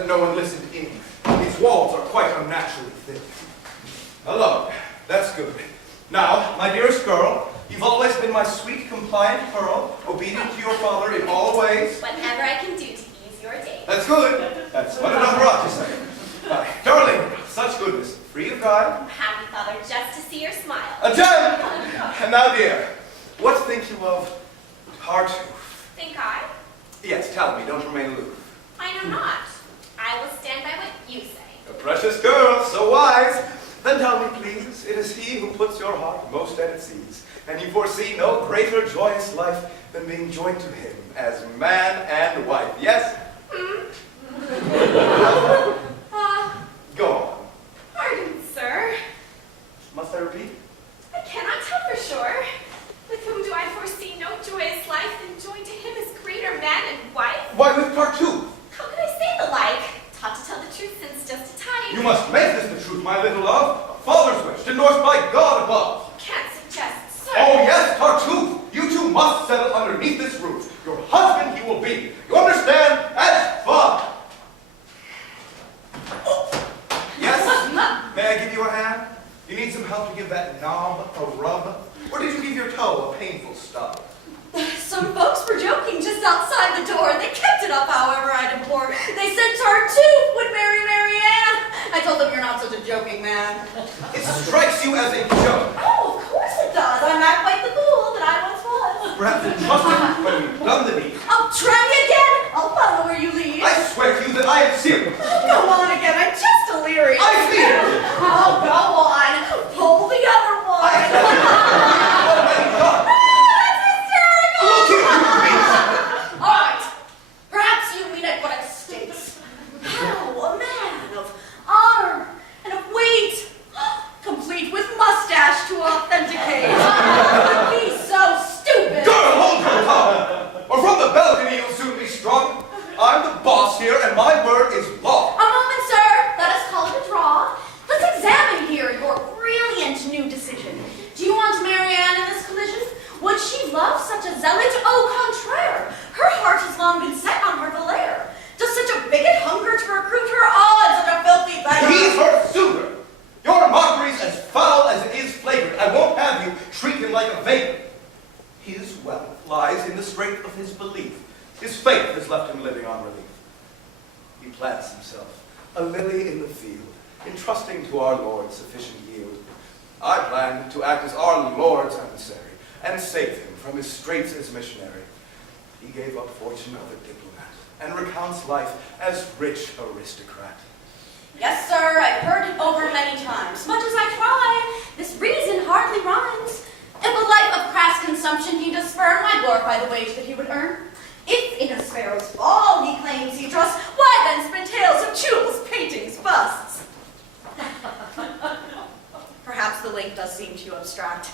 that no one listened in. These walls are quite unnaturally thick. Alone, that's good. Now, my dearest girl, you've always been my sweet, compliant pearl, obedient to your father in all ways. Whatever I can do to ease your day. That's good. That's what enough brought to say. Darling, such goodness, free of guile. I'm happy, Father, just to see your smile. A gem! And now, dear, what think you of Tartuffe? Think I? Yes, tell me, don't remain aloof. I know not. I will stand by what you say. A precious girl, so wise. Then tell me, please, it is he who puts your heart most at its ease, and you foresee no greater joyous life than being joined to him as man and wife. Yes? Go on. Pardon, sir. Must I repeat? I cannot tell for sure. With whom do I foresee no joyous life than joined to him as greater man and wife? Why, with Tartuffe. How could I say the like? Taught to tell the truth since just a time. You must make this the truth, my little love. A father's wish, endorsed by God above. You can't suggest, sir. Oh, yes, Tartuffe. You two must settle underneath this roof. Your husband he will be. You understand? As father. Yes? May I give you a hand? You need some help to give that knob a rub? Or did you give your toe a painful stub? Some folks were joking just outside the door. They kept it up, however, I deplore. They said Tartuffe would marry Marianne. I told them you're not such a joking man. It strikes you as a joke. Oh, of course it does. I'm not quite the fool that I once was. Perhaps you trusted when you've done the deed. Oh, try me again. I'll follow where you lead. I swear to you that I am serious. Oh, go on again. I'm just delirious. I fear. Oh, go on. Pull the other one. Already done. Look here, you beast! All right. Perhaps you mean at what it states. How a man of honor and of weight, complete with mustache to authenticate, would be so stupid. Girl, hold your tongue! Or from the balcony you'll soon be strung. I'm the boss here, and my word is law. A moment, sir. Let us call it a draw. Let's examine here your brilliant new decision. Do you want Marianne in this collision? Would she love such a zealot? Au contraire. Her heart has long been set on her Valere. Does such a bigot hunger to recruit her? Oh, such a filthy beggar. He's her suitor. Your mockery's as foul as it is flagrant. I won't have you treat him like a vagrant. His wealth lies in the strength of his belief. His faith has left him living on relief. He plants himself, a lily in the field, entrusting to our Lord sufficient yield. I plan to act as our Lord's emissary and save him from his straits as missionary. He gave up fortune of a diplomat and recounts life as rich aristocrat. Yes, sir, I've heard it over many times. Much as I try, this reason hardly rhymes. If a life of crass consumption he does spurn, why glorify the wage that he would earn? If in a sparrow's fall he claims he trusts, why then spin tales of jewels, paintings, busts? Perhaps the link does seem too abstract.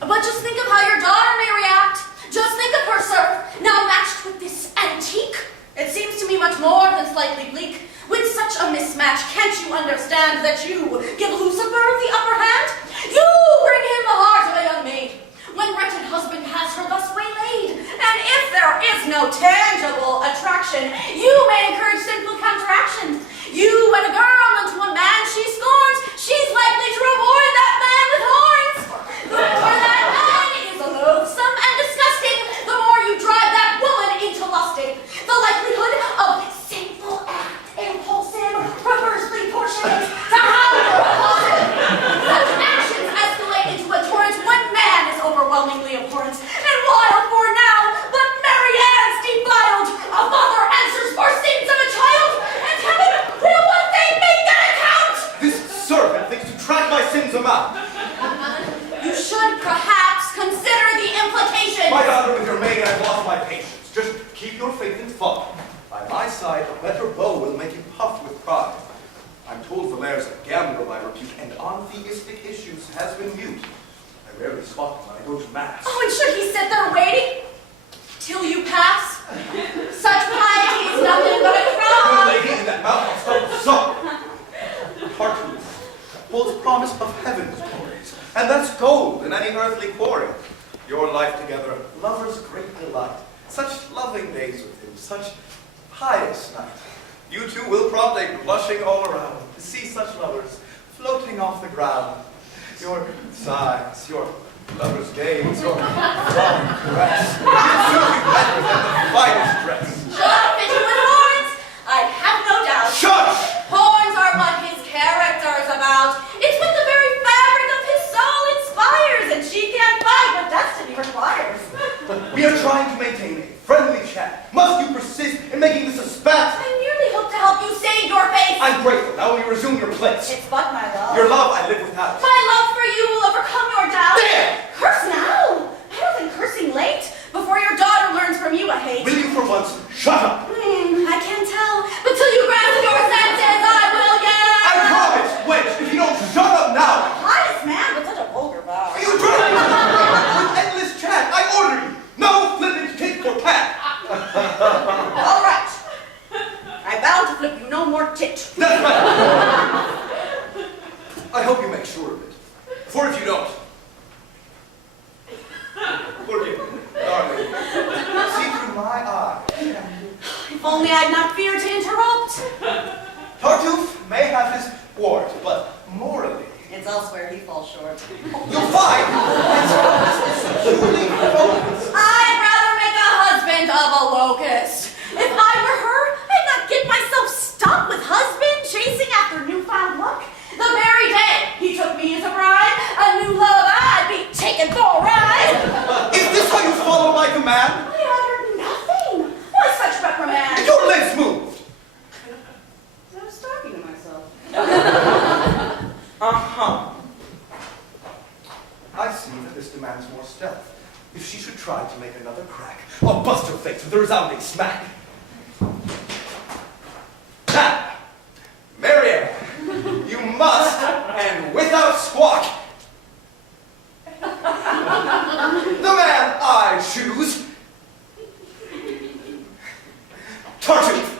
But just think of how your daughter may react. Just think of her, sir, now matched with this antique. It seems to me much more than slightly bleak. With such a mismatch, can't you understand that you give Lucifer the upper hand? You bring him the heart of a young maid, when wretched husband has her thus waylaid. And if there is no tangible attraction, you may encourage sinful counteraction. You wed a girl unto a man she scorns, she's likely to avoid that man with horns. The more that man is loathsome and disgusting, the more you drive that woman into lusting. The likelihood of sinful act, impulsive, perversely portionate, to how repulsive. Such actions escalate into a torrent when man is overwhelmingly abhorrent. And while for now, but Marianne's defiled, a mother answers for sins of a child, and heaven will one day make that account. This servant thinks to track my sins amount. You should perhaps consider the implication. My daughter with your maid, I've lost my patience. Just keep your faith in fun. By my side, a better bow will make you puff with pride. I'm told Valere's a gambler by repute, and on theistic issues has been mute. I rarely spot him when I go to mass. Oh, and should he sit there waiting till you pass? Such piety is nothing but a Good crowd. lady in that mountain stone so. Tartuffe holds promise of heaven's glories, and that's gold in any earthly quarry. Your life together, lovers' great delight. Such loving days with him, such pious night. You two will prompt a blushing all around to see such lovers floating off the ground. Your sighs, your lover's gaze, your long caress, will soon be better than the finest dress. Sure, fitted with horns, I have no doubt. Shush! Horns are what his character is about. It's what the very fabric of his soul inspires, and she can't find what destiny requires. We are trying to maintain a friendly chat. Must you persist in making this a spat? I merely hope to help you save your face. I'm grateful. Now will you resume your place? It's but my love. Your love I live without. My love for you will overcome your doubt. There! Curse now! Better than cursing late, before your daughter learns from you a hate. Will you for once shut up? I can't tell, but till you grasp your senses, I will yell. I promise, wench, if you don't shut up now. Pious man, but such a vulgar vow. Are you trying with endless chat? I order you. No flippant tit for tat. All right. I vow to flip you no more tit. That's right. I hope you make sure of it. For if you don't, forgive me, darling. See through my eyes. If only I'd not feared to interrupt. Tartuffe may have his warts, but morally, It's elsewhere he falls short. you'll find it's truly focused. I'd rather make a husband of a locust. If I were her, I'd not get myself stuck with husband chasing after newfound luck. The very day he took me as a bride, a new love I'd be taken for a ride. Is this how you follow my command? I uttered nothing. Why such reprimand? Your lips moved. I was talking to myself. Uh-huh. I see that this demands more stealth. If she should try to make another crack, I'll bust her face with a resounding smack. Now, Marianne, you must, and without squawk, the man I choose, Tartuffe.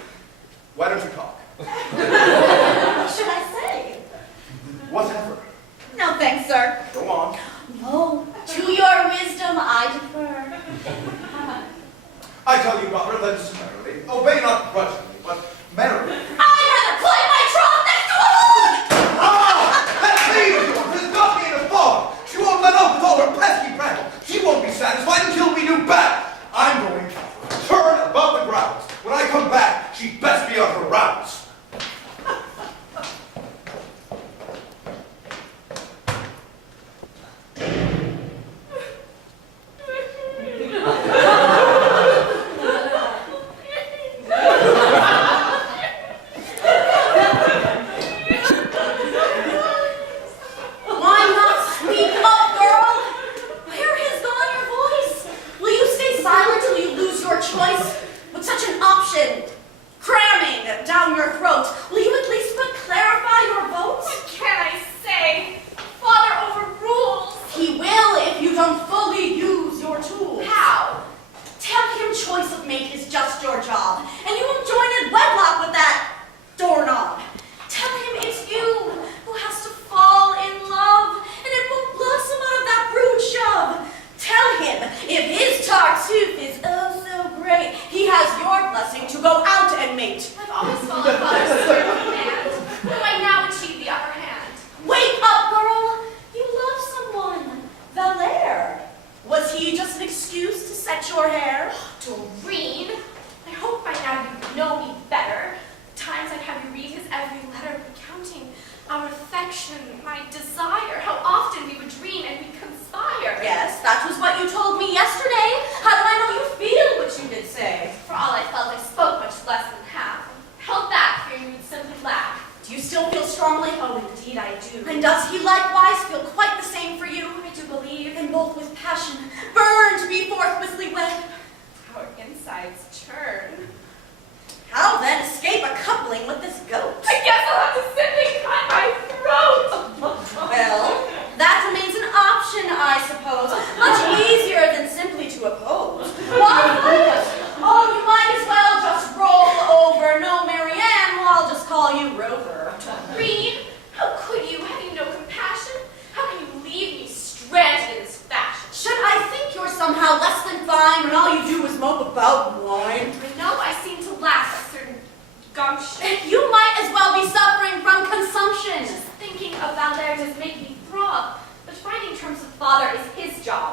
Why don't you talk? What should I say? Whatever. No thanks, sir. Go on. No, to your wisdom I defer. I tell you, daughter, that summarily, obey not grudgingly, but merrily. I'd rather play my trot next to a hood! Ah! That maid of yours has got me in a fog! She won't let up with all her pesky prattle. She won't be satisfied until we do battle. I'm going to turn above the grounds. When I come back, she'd best be on her rounds. Why not speak up, girl? Where has gone your voice? Will you stay silent till you lose your choice? With such an option cramming down your throat, will you at least but clarify your vote? What can I say? Father overrules. He will if you don't fully use your tools. How? Tell him choice of mate is just your job, and you won't join in wedlock with that doorknob. Tell him it's you who has to fall in love, and it will blossom out of that rude shove. Tell him if his Tartuffe is oh so great, he has your blessing to go out and mate. I've always followed Father's stern command. How do I now achieve the upper hand? Wake up, girl! You love someone. Valere. Was he just an excuse to set your hair? Doreen, I hope by now you know me better. Times I'd have you read his every letter, recounting our affection, my desire, how often we would dream and we'd conspire. Yes, that was what you told me yesterday. How do I know you feel what you did say? For all I felt, I spoke much less than half. Held back, fearing you would simply laugh. Do you still feel strongly? Oh, indeed I do. And does he likewise feel quite the same for you? I do believe, And both with passion burn to be forthwithly wed. our insides churn. How then escape a coupling with this goat? I guess I'll have to simply cut my throat. Well, that remains an option, I suppose. Much easier than simply to oppose. Why fight? Oh, you might as well just roll over. No, Marianne, well, I'll just call you Rover. Doreen, how could you? Have you no compassion? How can you leave me stranded in this fashion? Should I think you're somehow less than fine when all you do is mope about wine? I know I seem to lack a certain gumption. You might as well be suffering from consumption. Just thinking of Valère has made me throb. But finding terms with father is his job.